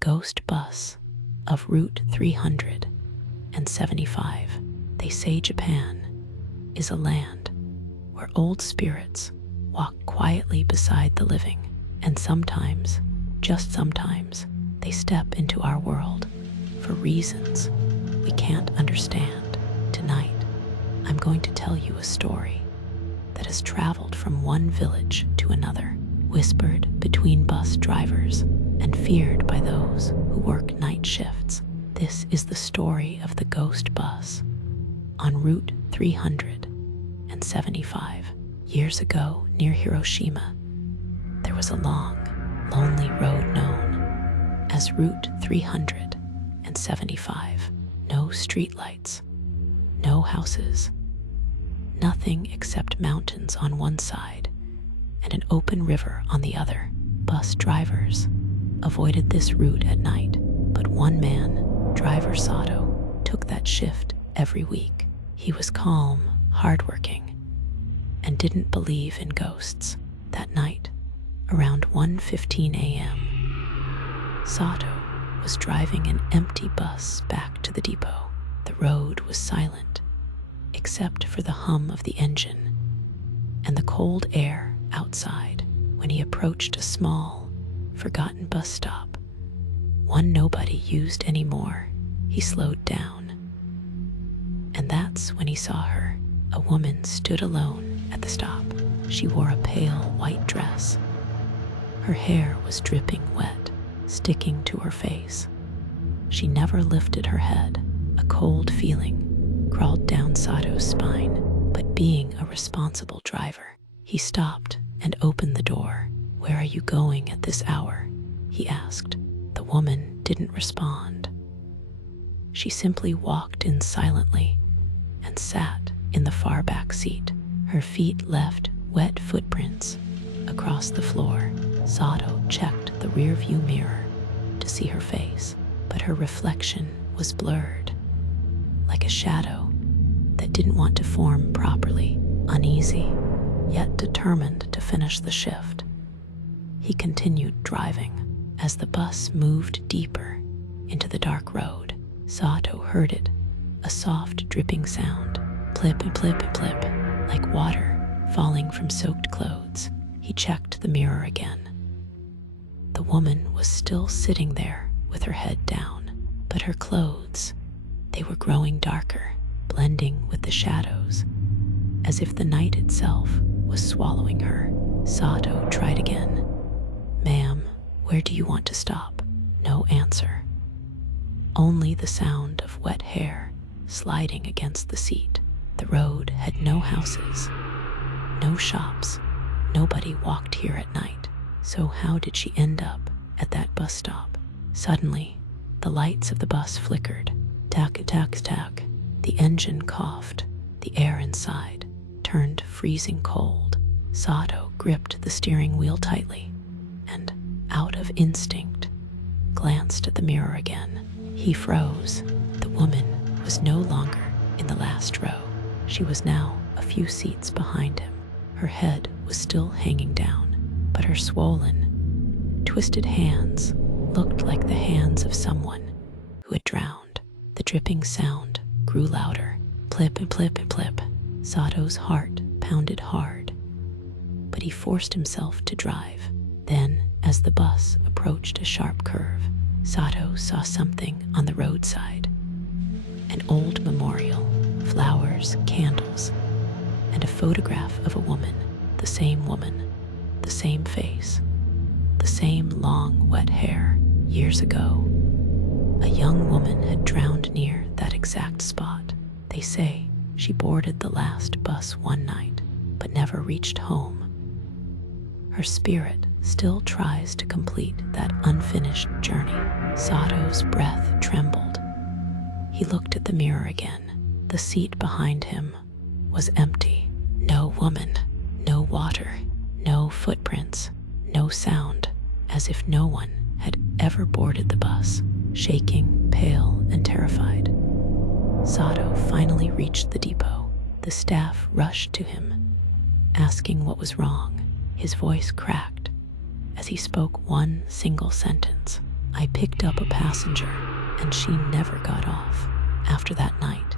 ghost bus of Route 375. They say Japan is a land where old spirits walk quietly beside the living, and sometimes, just sometimes, they step into our world for reasons we can't understand. Tonight, I'm going to tell you a story that has traveled from one village to another, whispered between bus drivers and feared by those who work night shifts. This is the story of the ghost bus on Route 375. Years ago, near Hiroshima, there was a long, lonely road known as Route 375. No streetlights, no houses, nothing except mountains on one side and an open river on the other. Bus drivers avoided this route at night, but one man, Driver Sato, took that shift every week. He was calm, hardworking, and didn't believe in ghosts. That night, around 1:15 a.m., Sato was driving an empty bus back to the depot. The road was silent, except for the hum of the engine and the cold air outside. When he approached a small, forgotten bus stop, one nobody used anymore, he slowed down. And that's when he saw her. A woman stood alone at the stop. She wore a pale white dress. Her hair was dripping wet, sticking to her face. She never lifted her head. A cold feeling crawled down Sato's spine, but being a responsible driver, he stopped and opened the door. "Where are you going at this hour?" he asked. The woman didn't respond. She simply walked in silently and sat in the far back seat. Her feet left wet footprints across the floor. Sato checked the rearview mirror to see her face, but her reflection was blurred, like a shadow that didn't want to form properly. Uneasy, yet determined to finish the shift, he continued driving. As the bus moved deeper into the dark road, Sato heard it, a soft dripping sound, plip, plip, plip, like water falling from soaked clothes. He checked the mirror again. The woman was still sitting there with her head down, but her clothes, they were growing darker, blending with the shadows, as if the night itself was swallowing her. Sato tried again. "Ma'am, where do you want to stop?" No answer. Only the sound of wet hair sliding against the seat. The road had no houses, no shops. Nobody walked here at night. So how did she end up at that bus stop? Suddenly, the lights of the bus flickered. Tack, tack, tack. The engine coughed. The air inside turned freezing cold. Sato gripped the steering wheel tightly and, out of instinct, glanced at the mirror again. He froze. The woman was no longer in the last row. She was now a few seats behind him. Her head was still hanging down, but her swollen, twisted hands looked like the hands of someone who had drowned. The dripping sound grew louder. Plip, plip, plip. Sato's heart pounded hard, but he forced himself to drive. Then, as the bus approached a sharp curve, Sato saw something on the roadside. An old memorial, flowers, candles, and a photograph of a woman, the same face, the same long, wet hair. Years ago, a young woman had drowned near that exact spot. They say she boarded the last bus one night, but never reached home. Her spirit still tries to complete that unfinished journey. Sato's breath trembled. He looked at the mirror again. The seat behind him was empty. No woman, no water, no footprints, no sound, as if no one had ever boarded the bus. Shaking, pale, and terrified, Sato finally reached the depot. The staff rushed to him, asking what was wrong. His voice cracked as he spoke one single sentence. I picked up a passenger, and she never got off. After that night,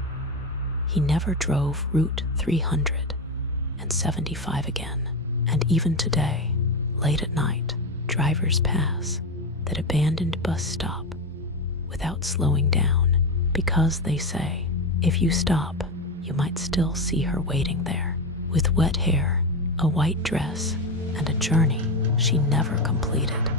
he never drove Route 375 again. And even today, late at night, drivers pass that abandoned bus stop without slowing down, because they say, if you stop, you might still see her waiting there, with wet hair, a white dress, and a journey she never completed.